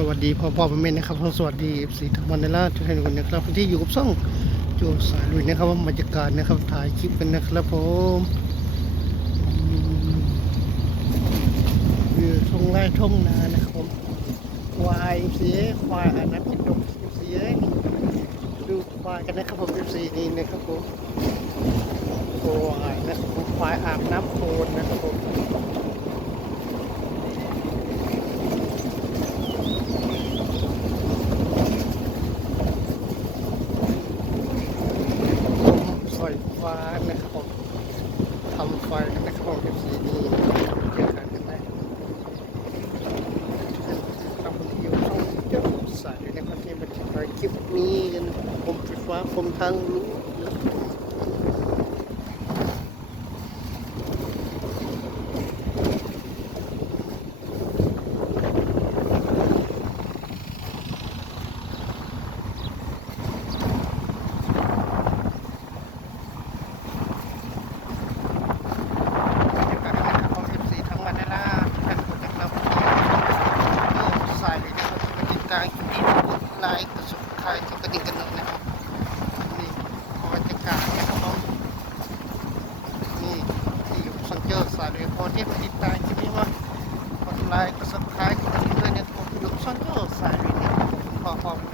สวัสดีพ่อพ่อแม่แม่นะครับสวัสดีสีธรรมนราชทุกท่านคนนะครับที่อยู่กับช่องโจสายลุยนะครับว่าบรรยากาศนะครับถ่ายคลิปกันนะครับผมอืมคืองไร่ทงนานะครับผมควายเสียควายอาบน้ำกินนมเสียดูควายกันนะครับผมสีนี่นะครับผมควายนะครับผมควายอาบน้ำโคลนนะครับผม ส อยฟ้านะครับผมทำไฟกันนะครับผมเป็นสีนี้เจอกันกันได้ทำคนที่อยู่ช่องเจ้าสายในคอนเทนต์บันทึกไว้คลิปนี้กันผมไฟฟ้าผมทางรู้นะครับบรรยากาศนะครับผมเป็นสีทั้งวันนะล่ะทุกท่านคนนะครับสายเลยนะครับเป็นติดตามคลิปนี้กดไลค์กดซับสไครต์กดกระดิ่งกันหน่อยนะครับนี่บรรยากาศนะครับผม นี่ที่อยู่สัง เจอสายเลยพอที่ติดตามคลิปนี้ว่ากดไลค์กดซับสไครต์กดกระดิ่งด้วยนะครับผมอยู่องเจอสายเลยนี่พอพอเป็น